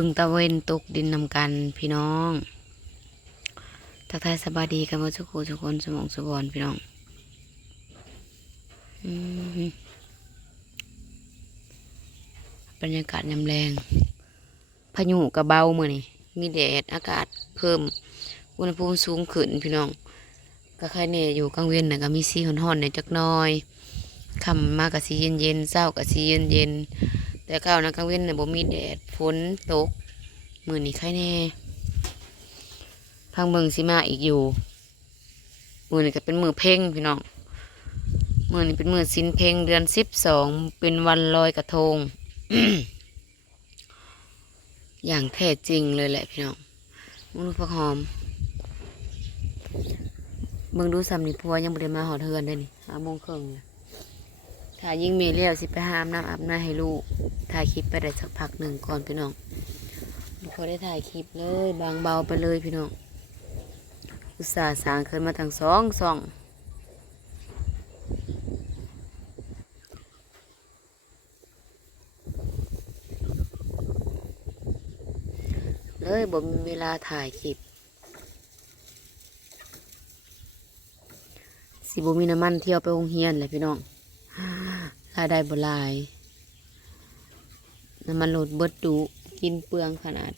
บิ่งตะเวนตกดินนำกันพี่น้องทักทายสบายดีกันว่าทุกคนทุกคนสมองสุบอนพี่น้องอืมบรรยากาศยามแรงพายุกระเบาเมื่อนี่มีแดดอากาศเพิ่มอุณหภูมิสูงขึ้นพี่น้องก็ใครเนี่ยอยู่กลางเวียนน่ะก็มีสีห่อนๆในจักหน้อยค่ำมากกับสีเย็นๆเศร้ากับสีเย็นๆแต่ข้าวนะกลางเวียนน่ะบ่มีแดดฝนตกมื้อนี้ใครแน่พังเบิ่งสิมาอีกอยู่มื้อนี้ก็เป็นมื้อเพ็งพี่น้องมื้อนี้เป็นมื้อศีลเพ็งเดือน12เป็นวันลอยกระทง อย่างแท้จริงเลยแหละพี่น้องมึงดูผักหอมมึงดูสำนีพัวยังบ่ได้มาหอดเฮือนได้นี่5:30เนี่ยถ้ายิ่งเมเลี้ยวสิไปหาน้ำอาบน้ำให้ลูกถ่ายคลิปไปได้สักพักหนึ่งก่อนพี่น้องบ่พอได้ถ่ายคลิปเลยบางเบาไปเลยพี่น้องอุตส่าห์สร้างขึ้นมาทั้ง2 ช่องเลยบ่มีเวลาถ่ายคลิปสิบ่มีน้ำมันเที่ยวไปโรงเรียนเลยพี่น้องรายได้บ่หลายน้ำมันโหลดเบิดดุกินเปลืองขนาด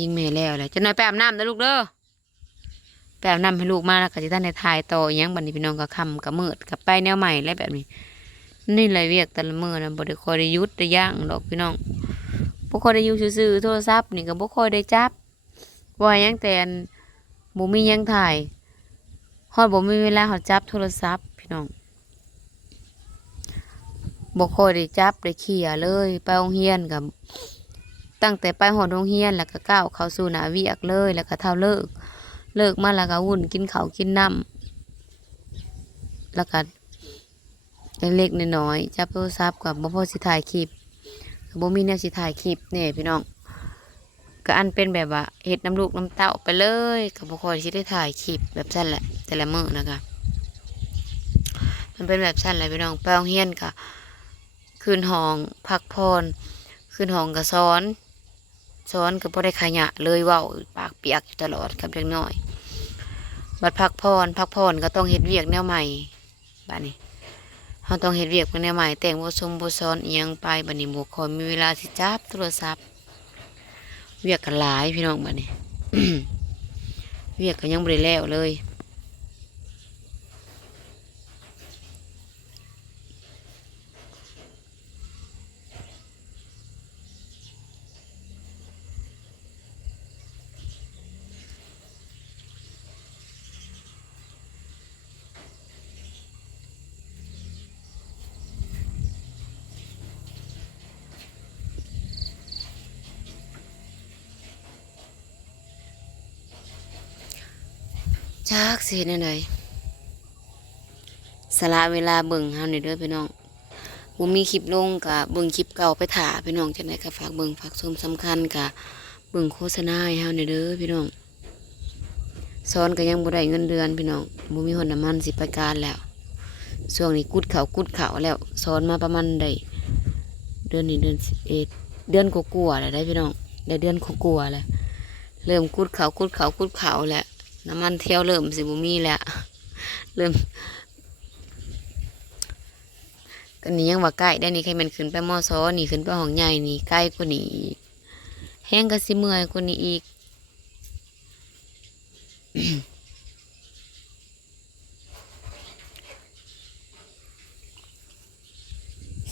ยิงแม่แล้วแหละจะน้อยไปอาบน้ำนะลูกเด้อไปอาบน้ำให้ลูกมาแล้วก็จะท่านในถ่ายต่ออยังบัดนี้พี่น้องก็ค่ำก็มืดก็ไปแนวใหม่แล้วแบบนี้นี่เลยเวียกแต่ละมื้อนะบ่ได้ค่อยได้หยุดได้ย่างดอกพี่น้องบ่ค่อยได้อยู่ซื่อๆโทรศัพท์นี่ก็บ่ค่อยได้จับว่าหยังแต่อันบ่มีหยังถ่ายฮอดบ่มีเวลาฮอดจับโทรศัพท์พี่น้องบ่ค่อยได้จับได้เขี่ยเลยไปโรงเรียนกับตั้งแต่ไปฮอดโรงเรียนแล้วก็ก้าวเข้าสู่หน้าเวียกเลยแล้วก็เท่าเลิกมาแล้วก็วุ่นกินข้าวกินน้ำแล้วก็เล็กๆน้อยๆจับโทรศัพท์กับบ่พอสิถ่ายคลิปก็บ่มีแนวสิถ่ายคลิปนี่พี่น้องก็อันเป็นแบบว่าเฮ็ดน้ำลูกน้ำเต้าไปเลยก็บ่ค่อยสิได้ถ่ายคลิปแบบซั่นแหละแต่ละมื้อนะคะมันเป็นแบบซั่นแหละพี่น้องไปโรงเรียนก็คืนห้องพักผ่อนคืนห้องก็สอนก็บ่ได้ขยะเลยเว้าปากเปียกอยู่ตลอดกับเด็กน้อยบัดพักผ่อนก็ต้องเฮ็ดเวียกแนวใหม่บัดนี้เราต้องเฮ็ดเวียกแนวใหม่แต่งบ่ซ้อนอีหยังไปบัดนี้บ่ค่อยมีเวลาสิจับโทรศัพท์เวียกก็หลายพี่น้องบัดนี้ เวียกก็ยังบ่ได้แล้วเลยจักสิเฮ็ดแนวใดสละเวลาเบิ่งเฮานี่เด้อพี่น้องบ่มีคลิปลงก็เบิ่งคลิปเก่าไปถ่าพี่น้องจังได๋ก็ฝากเบิ่งฝากชมสำคัญก็เบิ่งโฆษณาให้เฮานี่เด้อพี่น้องสอนก็ยังบ่ได้เงินเดือนพี่น้องบ่มีหนน้ำมันสิไปการแล้วช่วงนี้กุดเขาแล้วสอนมาประมาณได้เดือนนี้เดือน11เดือนกว่าๆแล้วได้พี่น้องได้เดือนกว่าๆแล้วเริ่มกุดเขาแล้วน้ำมันเที่ยวเริ่มสิบ่มีแล้วเริ่มกันนี้ยังว่าใกล้ได้นี่ใครมันขึ้นไปมอซอนี่ขึ้นไปห้องใหญ่นี่ใกล้กว่านี้อีกแห้งก็สิเมื่อยกว่านี้อีก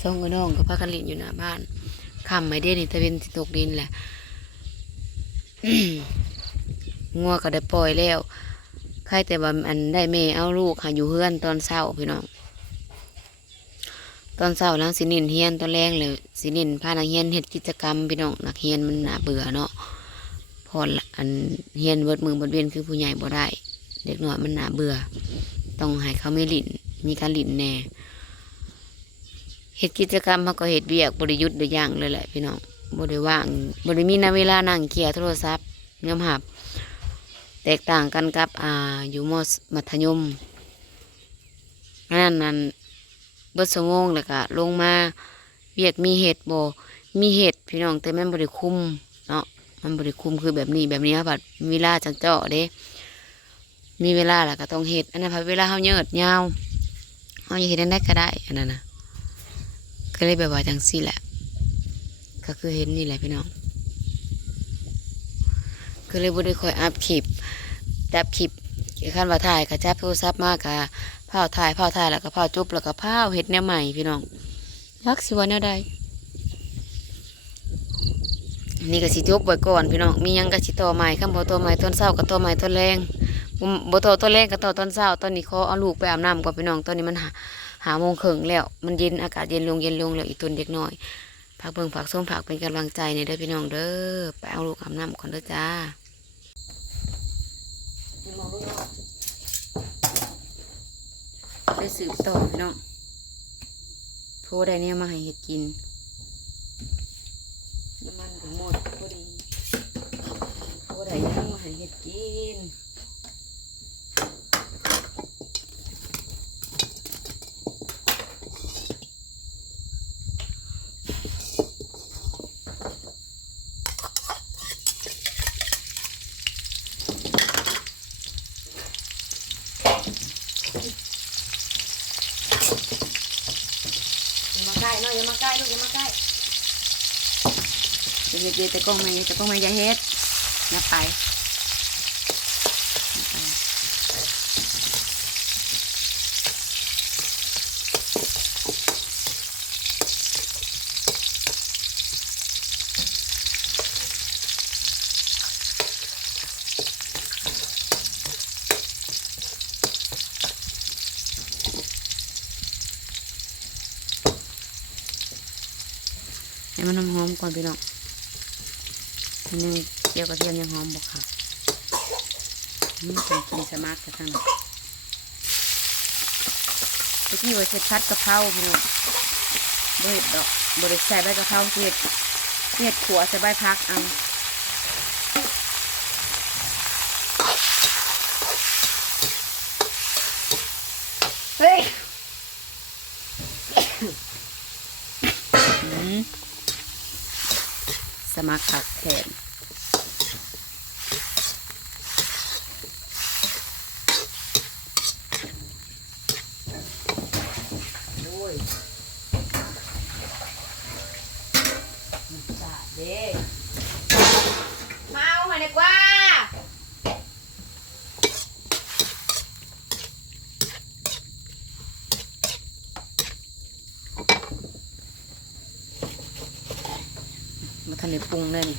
ส่งกับน้องกับพากันเล่นอยู่หน้าบ้านค่ำไม่ได้นี่ตะเวนสิตกดินแหละ งัวก็ได้ปล่อยแล้วใครแต่ว่าอันได้แม่เอาลูกหาอยู่เฮือนตอนเช้าพี่น้องตอนเช้าแล้วสินินเฮียนตอนแรงเลยสินินพานักเฮียนเฮ็ดกิจกรรมพี่น้องนักเฮียนมันน่าเบื่อเนาะพออันเฮียนเบิดมือเบิดเวียนคือผู้ใหญ่บ่ได้เด็กน้อยมันน่าเบื่อต้องให้เขาไม่ลิ้นมีการลิ้นแน่เฮ็ดกิจกรรมเขาก็เฮ็ดเวียกบริยุทธ์ได้อย่างเลยแหละพี่น้องบ่ได้ว่างบ่ได้มีเวลานั่งเกียร์โทรศัพท์ยอมหับ แตกต่างกันกับอยู่มัธยมนั่นเบิดสงงแล้วก็ลงมาเวียกมีเหตุบ่มีเหตุพี่น้องแต่มันบ่ได้คุมเนาะมันบ่ได้คุมคือแบบนี้ครับบัดมีเวลาจังเจาะเด้มีเวลาแล้วก็ต้องเฮ็ดอันนั้นพอเวลาเฮาเยิดยาวเฮาอยากเฮ็ดอันใดก็ได้อันนั้นน่ะก็เลยแบบว่าจังซี่แหละก็คือเห็นนี่แหละพี่น้องก็เลยบ่ได้ค่อยอัพคลิปจับคลิปคันว่าถ่ายก็จับโทรศัพท์มากก็พาวถ่ายแล้วก็พาวจบแล้วก็พาวเฮ็ดแนวใหม่พี่น้องยักสิว่าแนวใดนี่ก็สิจบไว้ก่อนพี่น้องมีหยังก็สิต่อใหม่คำบ่ต่อใหม่ตอนเช้าก็ต่อใหม่ตอนแรงบ่ต่อตอนแรงก็ต่อตอนเช้าตอนนี้ขอเอาลูกไปอาบน้ำก่อนพี่น้องตอนนี้มันหาโมงครึ่งแล้วมันเย็นอากาศเย็นลงแล้วอีกตนเด็กน้อยฝากเบิ่งฝากส้มฝากเป็นกำลังใจในเด้อพี่น้องเด้อไปเอาลูกอาบน้ำก่อนเด้อจ้าไปสืบต่อพี่น้องโทรได้เนี่ยมาให้เห็ดกินน้ำมันถึงหมดพอดีโทรได้เนี่ยมาให้เห็ดกินอย่ามาใกล้เนาะอย่ามาใกล้ลูกอย่ามาใกล้เฮ็ดแต่กล้องไม่อย่าเฮ็ดนับไปให้มันหอมๆก่อนพี่น้องอันนึงเจียวกระเทียมยังหอมบอกค่ะเป็นกินสมัครกันทั้งนั้นเมื่อกี้ว่าเช็ดพัดกะเพราพี่น้องบริดอกบริใส่ใบกะเพราเห็ดขัวใส่ใบพักเอาเฮ้ยสมัครผักแทนโอ้ยสาดเด้มาเอาหน่อยดีกว่ามาทันได้ปรุงเลยนี่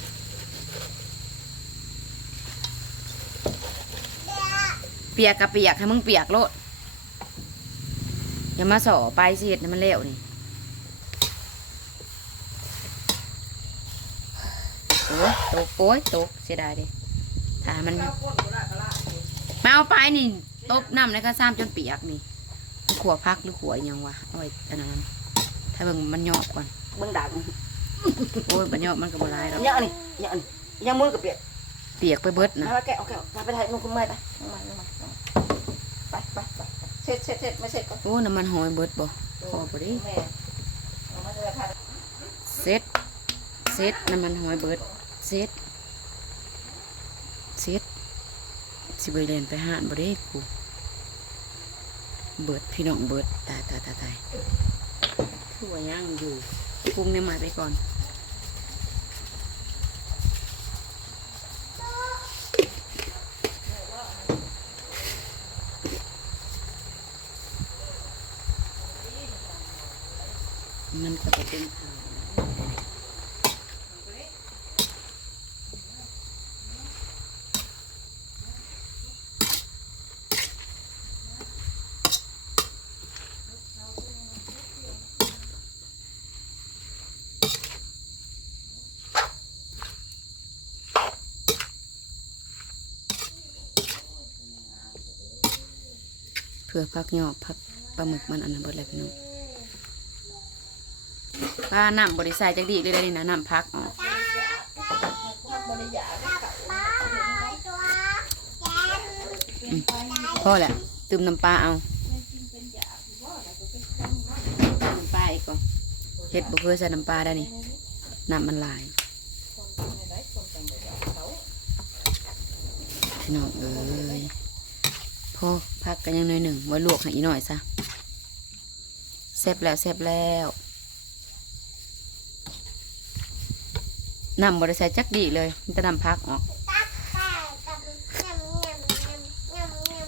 เปียกกับเปียกให้มึงเปียกโลดอย่ามาส่อไปสิเห็ดให้มันเละนี่โอ้ยตกเสียดายดิถ้ามันมาเอาไปนี่ตบน้ำแล้วก็ซ้ำจนเปียกนี่ขัวพักหรือขัวยังวะเอาไว้อันนั้นถ้าเบิ่งมันหยอบก่อนเบิ่งดังโอ้ยมันหยอบมันก็บ่ร้ายแล้วยังมือกับเปียกไปเบิดนะมาแกะเอาไปถ่ายนุ่งคุณเมื่อยไปไปเสร็จไม่เสร็จก็โอ้น้ำมันหอยเบิดบ่พอบ่ดิเสร็จน้ำมันหอยเบิดเสร็จสิไปเล่นไปหาดบ่ได้กูเบิดพี่น้องเบิดตายคือว่าย่างอยู่ปรุงเนี่ยมาไปก่อนมันก็จะเป็นข้าวเพื่อพักหยอบพักปลาหมึกมันอันนั้นเบิดเลยพี่น้องปลาน้ำบริใส่จักดีเลยได้นะน้ำพักอ๋อ พอแหละตื่มน้ำปลาเอาน้ำปลาอีกก่อนเฮ็ดบ่เคยใส่น้ำปลาได้นี่น้ำมันหลายพี่น้องเอ้ยพอพักกันยังหน่อยหนึ่งไว้ลวกให้อีหน่อยซะแซ่บแล้วแซ่บแล้วน้ำบริใส่จักดีเลยมันจะนำพักออก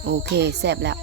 โอเคแซ่บแล้ว